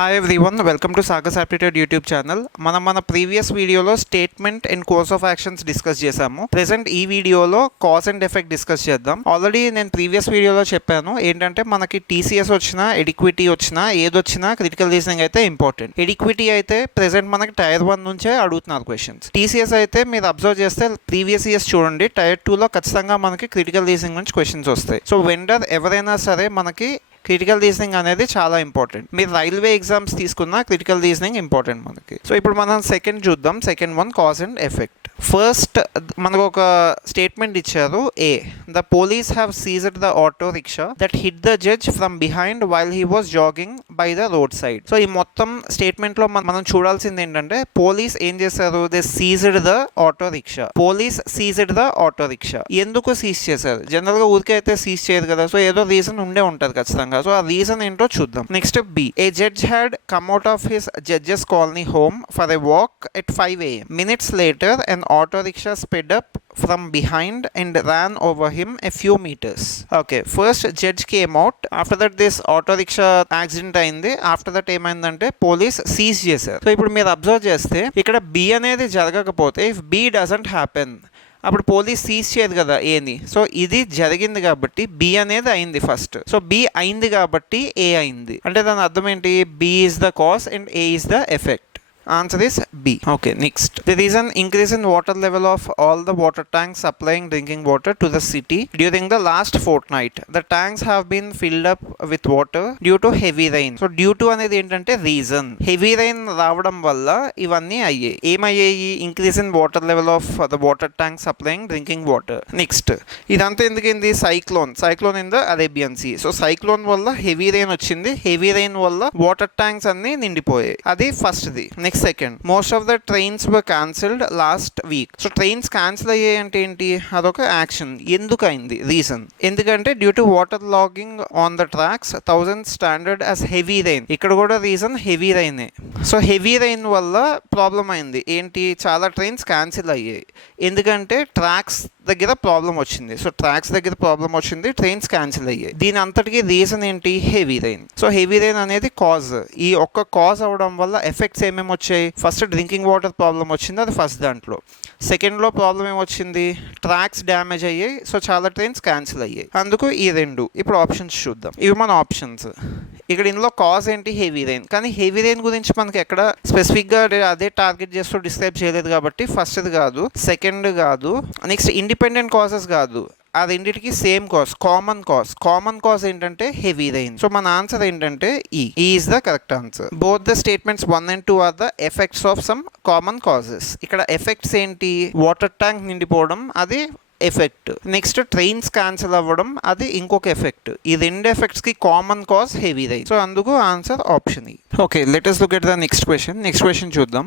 Hi everyone, welcome to సాగస్ aptitude YouTube channel. మన previous వీడియోలో statement and course of actions discuss చేసాము. Present ఈ వీడియోలో కాజ్ అండ్ ఎఫెక్ట్ డిస్కస్ చేద్దాం. ఆల్రెడీ నేను ప్రీవియస్ వీడియోలో చెప్పాను ఏంటంటే మనకి టీసీఎస్ వచ్చినా ఎడిక్విటీ వచ్చినా ఏదొచ్చినా క్రిటికల్ రీజనింగ్ అయితే ఇంపార్టెంట్. ఎడిక్విటీ అయితే ప్రెసెంట్ మనకి టైర్ 1 నుంచే అడుగుతున్నారు క్వశ్చన్స్. టీసీఎస్ అయితే మీరు అబ్జర్వ్ చేస్తే ప్రీవియస్ ఇయర్స్ చూడండి, టైర్ 2లో ఖచ్చితంగా మనకి క్రిటికల్ రీజనింగ్ నుంచి క్వశ్చన్స్ వస్తాయి. సో వెండర్ ఎవరైనా సరే మనకి క్రిటికల్ రీజనింగ్ అనేది చాలా ఇంపార్టెంట్. మీరు రైల్వే ఎగ్జామ్స్ తీసుకున్న క్రిటికల్ రీజనింగ్ ఇంపార్టెంట్ మనకి. సో ఇప్పుడు మనం సెకండ్ చూద్దాం. Second one, cause and effect. First మనకు ఒక స్టేట్మెంట్ ఇచ్చారు. A, the police have seized the auto rickshaw that hit the judge from behind while he was jogging by the road side. So ఈ మొత్తం statement లో మనం చూడాల్సింది ఏంటంటే police ఏం చేశారు, they seized the auto rickshaw. Police seized the auto rickshaw. ఎందుకు seize చేశారు? జనరల్ గా ఊరికే అయితే సీజ్ చేయదు కదా, సో ఏదో రీజన్ ఉండే ఉంటుంది ఖచ్చితంగా. సో ఆ రీజన్ ఏంటో చూద్దాం. Next B, a judge had come out of his judges colony home for a walk at 5 AM. Minutes later an auto rickshaw sped up from behind and ran over him a few meters. Okay, first judge came out. After that this auto rickshaw accident అయింది. After that ఏమైందంటే police seize చేశారు. So ఇప్పుడు మీరు observe చేస్తే ఇక్కడ B అనేది జరగకపోతే, if B doesn't happen, అప్పుడు పోలీస్ సీజ్ చేయదు కదా ఏని. సో ఇది జరిగింది కాబట్టి బి అనేది అయింది ఫస్ట్. సో బి అయింది కాబట్టి ఏ అయింది. అంటే దాని అర్థం ఏంటి? B is the cause and A is the effect. Answer is B. Okay, next. There is an increase in water level of all the water tanks supplying drinking water to the city during the last fortnight. The tanks have been filled up with water due to heavy rain. So due to అనేది ఏంటంటే reason. Heavy rain రావడం వల్ల ఇవన్నీ అయ్యాయి. ఏమయ్యాయి? Increase in water level of the water tank supplying drinking water. Next, ఇదంతా ఎందుకైంది? Cyclone in the Arabian sea. So cyclone వల్ల హెవీ రైన్ వచ్చింది. హెవీ రైన్ వల్ల వాటర్ ట్యాంక్స్ అన్ని నిండిపోయాయి. అది ఫస్ట్ది. Next second, most of the trains were cancelled last week. So trains cancel అయ్యాయి అంటే ఏంటి? అదొక యాక్షన్. ఎందుకు అయింది? రీజన్. ఎందుకంటే due to water logging on the tracks 1000 standard as heavy rain. ఇక్కడ కూడా రీజన్ హెవీ రైనే. సో హెవీ రైన్ వల్ల ప్రాబ్లం అయింది. ఏంటి? చాలా ట్రైన్స్ క్యాన్సిల్ అయ్యాయి. ఎందుకంటే ట్రాక్స్ దగ్గర ప్రాబ్లం వచ్చింది. సో ట్రాక్స్ దగ్గర ప్రాబ్లం వచ్చింది, ట్రైన్స్ క్యాన్సిల్ అయ్యాయి. దీని అంతటికి రీజన్ ఏంటి? Heavy rain. So heavy rain అనేది కాజ్. ఈ ఒక్క కాజ్ అవడం వల్ల ఎఫెక్ట్స్ ఏమేమి వచ్చాయి? ఫస్ట్ డ్రింకింగ్ వాటర్ ప్రాబ్లం వచ్చింది, అది ఫస్ట్ దాంట్లో. సెకండ్లో ప్రాబ్లం ఏమొచ్చింది? ట్రాక్స్ డ్యామేజ్ అయ్యాయి. సో చాలా ట్రైన్స్ క్యాన్సిల్ అయ్యాయి. అందుకు ఈ రెండు. ఇప్పుడు ఆప్షన్స్ చూద్దాం. ఇవి మన ఆప్షన్స్. ఇక్కడ ఇందులో కాజ్ ఏంటి? Heavy rain. కానీ హెవీ రైన్ గురించి మనకి ఎక్కడ స్పెసిఫిక్గా అదే టార్గెట్ చేస్తూ డిస్క్రైబ్ చేయలేదు కాబట్టి ఫస్ట్ది కాదు, సెకండ్ కాదు, నెక్స్ట్ ఇండిపెండెంట్ కాజెస్ కాదు. ఆ రెండింటికి సేమ్ కాజ్, కామన్ కాజ్ ఏంటంటే హెవీ రైన్. సో మన ఆన్సర్ ఏంటంటే E is the correct answer. Both the statements 1 and 2 are the effects of some common causes. ఇక్కడ ఎఫెక్ట్స్ ఏంటి? వాటర్ ట్యాంక్ నిండిపోవడం, అది ఎఫెక్ట్. నెక్స్ట్ ట్రైన్స్ క్యాన్సిల్ అవ్వడం, అది ఇంకొక ఎఫెక్ట్. ఈ రెండు ఎఫెక్ట్స్ కి common cause heavy rain. So అందుకు ఆన్సర్ ఆప్షన్ ఈ. Okay, let us look at the next question చూద్దాం.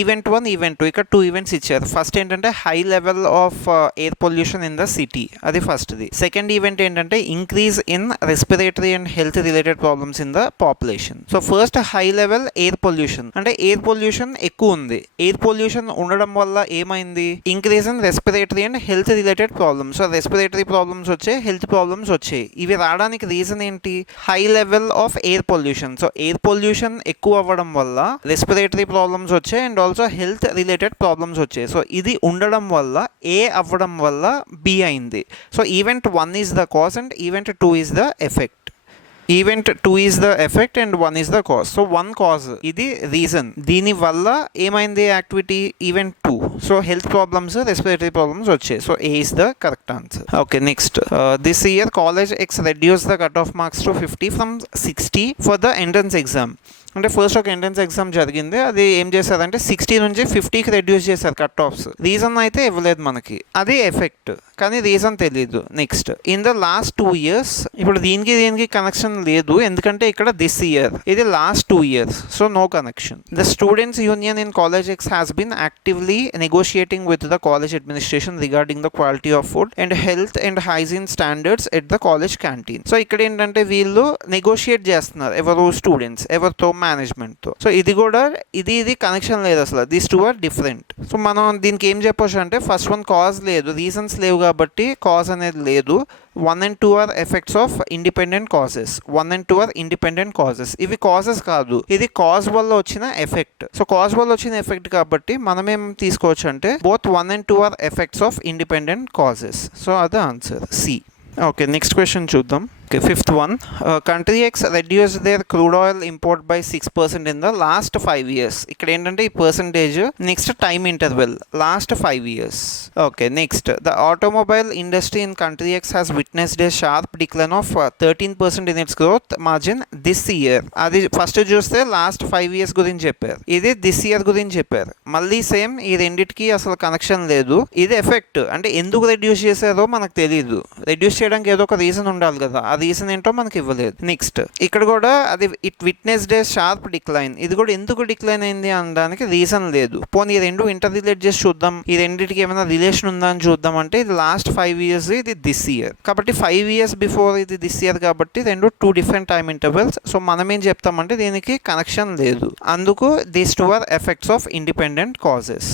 ఈవెంట్ 1, ఈవెంట్ 2, ఇక్కడ 2 ఈవెంట్స్ ఇచ్చారు. ఫస్ట్ ఏంటంటే high level of air pollution in the city, అది ఫస్ట్ది. సెకండ్ ఈవెంట్ ఏంటంటే increase in respiratory and health related problems in the population. So first high level air pollution అంటే air pollution ఎక్కువ ఉంది. Air pollution ఉండడం వల్ల ఏమైంది? Increase in respiratory and health related problems. So respiratory problems వచ్చాయి, health problems వచ్చాయి. ఇవి రావడానికి రీజన్ ఏంటి? High level of air pollution. So air pollution ఎక్కువ అవ్వడం వల్ల రెస్పిరేటరీ ప్రాబ్లమ్స్ వచ్చాయి and also health related problems వచ్చాయి. సో ఇది ఉండడం వల్ల ఏ అవ్వడం వల్ల బి అయింది. So event 1 is the cause and event 2 is the effect. Event 2 is the effect and 1 is the cause. So 1 cause, ఇది రీజన్. దీని వల్ల ఏమైంది activity? Event 2. So health problems, respiratory problems వచ్చాయి. So A is the correct answer. Okay, next. This year college X reduce the cut off marks to 50 from 60 for the entrance exam. అంటే first ఒక entrance exam జరిగింది, అది ఏం చేశారంటే 60 నుంచి 50కి reduce చేశారు కట్ ఆఫ్స్. రీజన్ అయితే ఇవ్వలేదు మనకి, అది ఎఫెక్ట్, కానీ రీజన్ తెలీదు. Next, in the last 2 years, ఇప్పుడు దీనికి కనెక్షన్ లేదు ఎందుకంటే ఇక్కడ దిస్ ఇయర్, ఇది last 2 years, so no connection. The students union in college X has been actively negotiating with the college administration regarding the quality of food and health and hygiene standards at the college canteen. So ఇక్కడ ఏంటంటే వీళ్ళు negotiate చేస్తున్నారు. ఎవరు? Students. ఎవరితో? మేనేజ్మెంట్తో. So ఇది కూడా ఇది connection లేదు అసలు, these two are different. So మనం దీనికి ఏం చెప్పొచ్చు అంటే ఫస్ట్ వన్ కాజ్ లేదు, రీజన్స్ లేవు కాబట్టి కాజ్ అనేది లేదు. 1 and 2 are effects of independent causes. 1 and 2 are independent causes. ఇవి కాజెస్ కాదు, ఇది కాజ్ వల్ల వచ్చిన ఎఫెక్ట్. సో కాజ్ వల్ల వచ్చిన ఎఫెక్ట్ కాబట్టి మనం ఏం తీసుకోవచ్చు అంటే both 1 and 2 are effects of independent causes. So అది answer C. Okay, next question చూద్దాం. Okay, fifth one. Country X reduce their crude oil import by 6% in the last 5 years. ఇక్కడ ఏంటంటే ఈ percentage, next time interval last 5 years. Okay, next the automobile industry in country X has witnessed a sharp decline of 13% in its growth margin this year. అది first చూస్తే last 5 years గురించి చెప్పారు, ఇది this year గురించి చెప్పారు. మళ్ళీ same, ఈ రెండింటికి అసలు కనెక్షన్ లేదు. ఇది ఎఫెక్ట్ అంటే ఎందుకు రెడ్యూస్ చేశారో మనకు తెలియదు. రెడ్యూస్ చేయడానికి ఏదో ఒక రీజన్ ఉండాలి కదా, ఆ రీజన్ ఏంటో మనకి ఇవ్వలేదు. నెక్స్ట్ ఇక్కడ కూడా అది it witnessed a sharp decline. ఇది కూడా ఎందుకు డిక్లైన్ అయింది అనడానికి రీజన్ లేదు. పోనీ ఈ రెండు ఇంటర్ రిలేట్ చేసి చూద్దాం, ఈ రెండింటికి ఏమైనా రిలేషన్ ఉందా అని చూద్దాం అంటే ఇది లాస్ట్ 5 years, ఇది దిస్ ఇయర్. కాబట్టి 5 years బిఫోర్ ఇది దిస్ ఇయర్ కాబట్టి రెండు 2 different టైమ్ ఇంటర్వెల్స్. సో మనం ఏం చెప్తామంటే దీనికి కనెక్షన్ లేదు. అందుకు these two are effects of independent causes.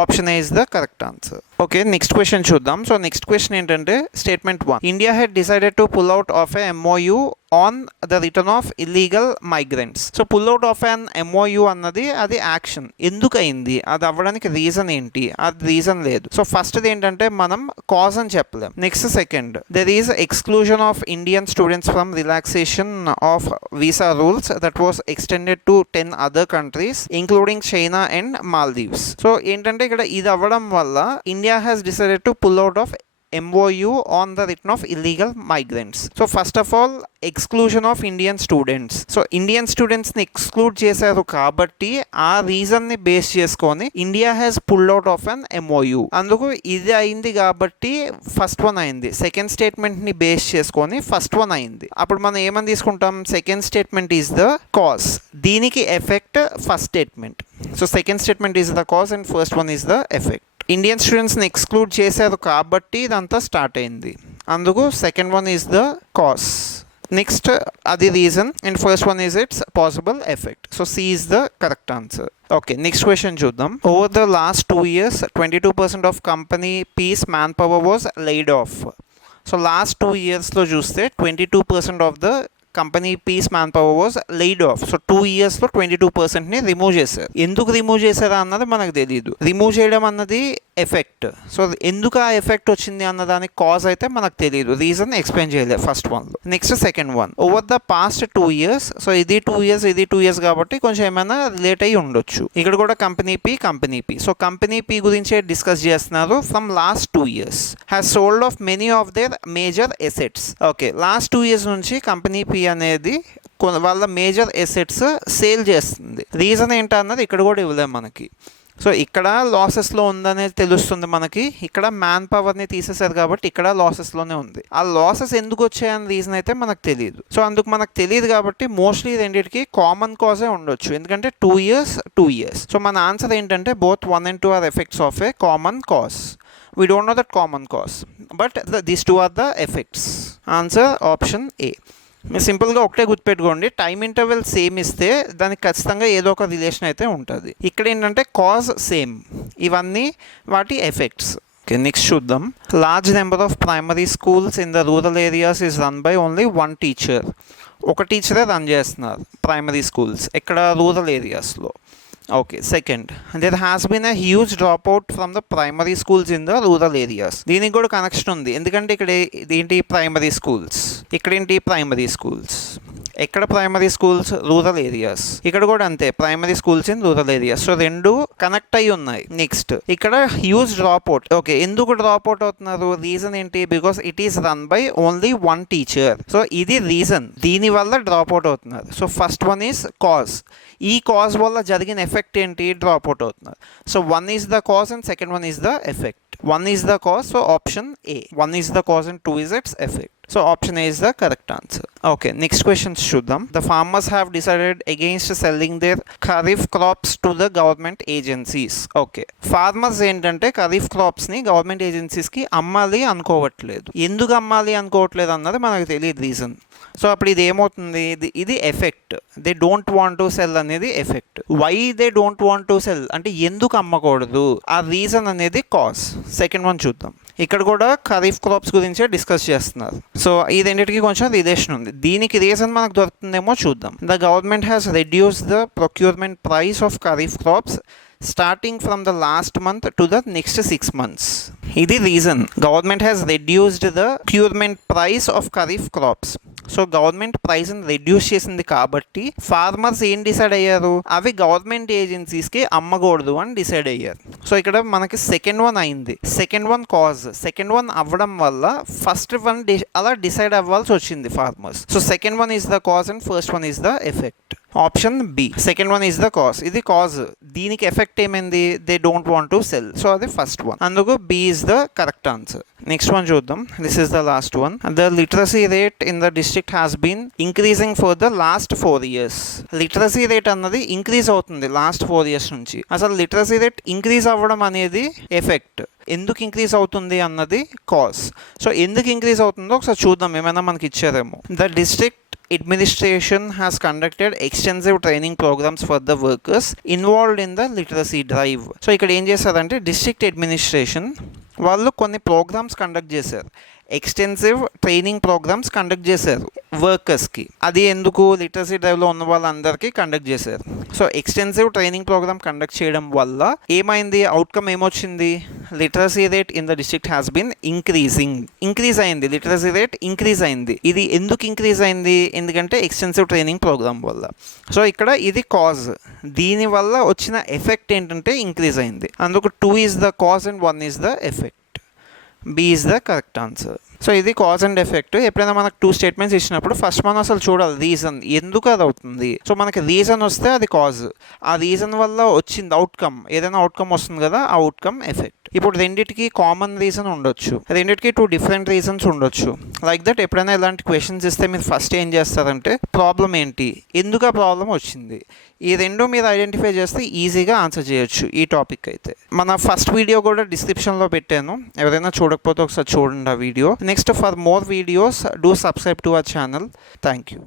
Option A is the correct answer. Okay, next question చూద్దాం. సో నెక్స్ట్ క్వశ్చన్ ఏంటంటే statement 1. India had decided to pull out of a MOU on the return of illegal migrants. So pull out of an MOU అన్నది అది action. ఎందుకు అయింది, అది అవ్వడానికి reason ఏంటి, అది రీజన్ లేదు. సో ఫస్ట్ ఏంటంటే మనం కాజ్ అని చెప్పలేం. Next second, there is exclusion of Indian students from relaxation of visa rules that was extended to 10 other countries including China and Maldives. So ఏంటంటే ఇక్కడ ఇది అవ్వడం వల్ల India has decided to pull out of MOU on the return of illegal migrants. So first of all, exclusion of Indian students. So Indian students ని exclude చేశారు కాబట్టి ఆ reason ని బేస్ చేసుకొని India has pulled out of an MOU. అందుకు ఇది అయింది కాబట్టి ఫస్ట్ వన్ అయింది. సెకండ్ స్టేట్మెంట్ ని బేస్ చేసుకొని ఫస్ట్ వన్ అయింది. అప్పుడు మనం ఏమని తీసుకుంటాం, second statement is the cause, దీనికి effect first statement. So second statement is the cause and first one is the effect. Indian స్టూడెంట్స్ని ఎక్స్క్లూడ్ చేశారు కాబట్టి ఇదంతా స్టార్ట్ అయింది. అందుకు second one is the cause, next అది reason and first one is its possible effect. So C is the correct answer. Okay, next question చూద్దాం. Over the last 2 years 22% of company P's manpower was laid off. So last 2 yearsలో చూస్తే 22% of the company P's manpower was laid off. So 2 yearsలో 22%ని remove చేశారు. ఎందుకు remove చేశారా అన్నది మనకు తెలియదు. రిమూవ్ చేయడం అన్నది ఎఫెక్ట్. సో ఎందుకు ఆ ఎఫెక్ట్ వచ్చింది అన్నదానికి కాజ్ అయితే మనకు తెలియదు, రీజన్ ఎక్స్ప్లెయిన్ చేయలేదు ఫస్ట్ వన్లో. Next second one, over the past 2 years. So ఇది 2 years, ఇది 2 years కాబట్టి కొంచెం ఏమైనా రిలేట్ అయ్యి ఉండొచ్చు. ఇక్కడ కూడా company P. So company P గురించే డిస్కస్ చేస్తున్నారు. From last 2 years has sold of many of their major assets. Okay, last 2 years నుంచి కంపెనీ పీ అనేది వాళ్ళ మేజర్ ఎసెట్స్ సేల్ చేస్తుంది. రీజన్ ఏంటన్నది ఇక్కడ కూడా ఇవ్వలేము మనకి. సో ఇక్కడ లాసెస్లో ఉందనేది తెలుస్తుంది మనకి. ఇక్కడ మ్యాన్ పవర్ని తీసేశారు కాబట్టి ఇక్కడ లాసెస్లోనే ఉంది. ఆ లాసెస్ ఎందుకు వచ్చాయని రీజన్ అయితే మనకు తెలియదు. సో అందుకు మనకు తెలియదు కాబట్టి మోస్ట్లీ రెండింటికి కామన్ కాజే ఉండొచ్చు, ఎందుకంటే 2 years. సో మన ఆన్సర్ ఏంటంటే both 1 and 2 are effects of a common cause. We don't know that common cause, but these two are the effects. Answer option A. మీరు సింపుల్గా ఒకటే గుర్తుపెట్టుకోండి, టైం ఇంటర్వెల్ సేమ్ ఇస్తే దానికి ఖచ్చితంగా ఏదో ఒక రిలేషన్ అయితే ఉంటుంది. ఇక్కడ ఏంటంటే కాజ్ సేమ్, ఇవన్నీ వాటి ఎఫెక్ట్స్. ఓకే, నెక్స్ట్ చూద్దాం. Large number of primary schools in the rural areas is run by only 1 teacher. ఒక టీచరే రన్ చేస్తున్నారు ప్రైమరీ స్కూల్స్ ఇక్కడ రూరల్ ఏరియాస్లో. Okay, second, there has been a huge drop out from the primary schools in the rural areas. దీనికి కూడా connection ఉంది, ఎందుకంటే ఇక్కడ ఏంటి ప్రైమరీ స్కూల్స్, ఇక్కడేంటి ప్రైమరీ స్కూల్స్, ఎక్కడ ప్రైమరీ స్కూల్స్ రూరల్ ఏరియాస్, ఇక్కడ కూడా అంతే primary schools in rural areas. So రెండు కనెక్ట్ అయి ఉన్నాయి. నెక్స్ట్ ఇక్కడ హ్యూజ్ డ్రాప్ అవుట్. ఓకే, ఎందుకు డ్రాప్ అవుట్ అవుతున్నారు, రీజన్ ఏంటి, because it is run by only 1 teacher. So ఇది రీజన్, దీని వల్ల డ్రాప్ అవుట్ అవుతున్నారు. So first one is cause, ఈ కాజ్ వల్ల జరిగిన ఎఫెక్ట్ ఏంటి, డ్రాప్ అవుట్ అవుతున్నారు. So 1 is the cause and second one is the effect. 1 is the cause, so option A. 1 is the cause and 2 is its effect. So option A is the correct answer. Okay, next questions చూద్దాం. The farmers have decided against selling their kharif crops to the government agencies. Okay, farmers ఏంటంటే kharif క్రాప్స్ని government ఏజెన్సీస్కి అమ్మాలి అనుకోవట్లేదు. ఎందుకు అమ్మాలి అనుకోవట్లేదు అన్నది మనకు తెలియదు రీజన్. సో అప్పుడు ఇది ఏమవుతుంది, ఇది effect. They don't want to sell అనేది effect. Why they don't want to sell అంటే ఎందుకు అమ్మకూడదు, ఆ రీజన్ అనేది కాజ్. సెకండ్ వన్ చూద్దాం. ఇక్కడ కూడా ఖరీఫ్ క్రాప్స్ గురించే డిస్కస్ చేస్తున్నారు. సో ఈ రెండింటికి కొంచెం రిలేషన్ ఉంది. దీనికి రీజన్ మనకు దొరుకుతుందేమో చూద్దాం. The government has reduce the procurement price of kharif crops starting from the last month to the next 6 months. ఇది reason. Government has reduced the procurement price of kharif crops. So government ప్రైస్ని reduce చేసింది కాబట్టి farmers ఏం decide అయ్యారు, అవి government ఏజెన్సీస్కి అమ్మకూడదు అని decide అయ్యారు. So ఇక్కడ మనకి సెకండ్ వన్ అయింది. Second one cause. Second one అవ్వడం వల్ల ఫస్ట్ వన్ అలా డిసైడ్ అవ్వాల్సి వచ్చింది farmers. So second one is the cause and first one is the effect. Option B, second one is the cause. ఇది cause. దీనికి effect ఏమైంది, they don't want to sell. So అది first one. అందుకు B is the correct answer. Next one చూద్దాం. This is the last one. The literacy rate in the district has been increasing for the last 4 years. Literacy rate అన్నది increase అవుతుంది last 4 years నుంచి. అసలు literacy rate increase అవ్వడం అనేది effect. ఎందుకు increase అవుతుంది అన్నది కాజ్. సో ఎందుకు ఇంక్రీజ్ అవుతుందో ఒకసారి చూద్దాం, ఏమైనా మనకి ఇచ్చారేమో. The district administration has conducted extensive training programs for the workers involved in the literacy drive. So ఇక్కడ ఏం చేశారంటే డిస్ట్రిక్ట్ అడ్మినిస్ట్రేషన్ వాళ్ళు కొన్ని ప్రోగ్రామ్స్ కండక్ట్ చేశారు. ఎక్స్టెన్సివ్ ట్రైనింగ్ ప్రోగ్రామ్స్ కండక్ట్ చేశారు వర్కర్స్కి. అది ఎందుకు, లిటరసీ డ్రైవ్లో ఉన్న వాళ్ళందరికీ కండక్ట్ చేశారు. So extensive training program conduct చేయడం వల్ల ఏమైంది, అవుట్కమ్ ఏమొచ్చింది, literacy rate in the district has been increase అయింది. లిటరసీ రేట్ ఇంక్రీజ్ అయింది. ఇది ఎందుకు ఇంక్రీజ్ అయింది, ఎందుకంటే ఎక్స్టెన్సివ్ ట్రైనింగ్ ప్రోగ్రామ్ వల్ల. సో ఇక్కడ ఇది కాజ్. దీనివల్ల వచ్చిన ఎఫెక్ట్ ఏంటంటే ఇంక్రీజ్ అయింది. అందుకు 2 is the cause and 1 is the effect. B is the correct answer. So ఇది కాజ్ అండ్ ఎఫెక్ట్. ఎప్పుడైనా మనకు 2 స్టేట్మెంట్స్ ఇచ్చినప్పుడు ఫస్ట్ మనం అసలు చూడాలి రీజన్, ఎందుకు అది అవుతుంది. సో మనకి రీజన్ వస్తే అది కాజ్, ఆ రీజన్ వల్ల వచ్చింది అవుట్కమ్, ఏదైనా అవుట్కమ్ వస్తుంది కదా, ఆ అవుట్కమ్ ఎఫెక్ట్. ఇప్పుడు రెండింటికి కామన్ రీజన్ ఉండొచ్చు, రెండింటికి 2 డిఫరెంట్ రీజన్స్ ఉండొచ్చు. లైక్ దట్ ఎప్పుడైనా ఇలాంటి క్వశ్చన్స్ ఇస్తే మీరు ఫస్ట్ ఏం చేస్తారంటే ప్రాబ్లం ఏంటి, ఎందుకు ఆ ప్రాబ్లం వచ్చింది, ఈ రెండు మీరు ఐడెంటిఫై చేస్తే ఈజీగా ఆన్సర్ చేయొచ్చు ఈ టాపిక్ అయితే. మన ఫస్ట్ వీడియో కూడా డిస్క్రిప్షన్లో పెట్టాను, ఎవరైనా చూడకపోతే ఒకసారి చూడండి ఆ video. Next, for more videos do subscribe to our channel. Thank you.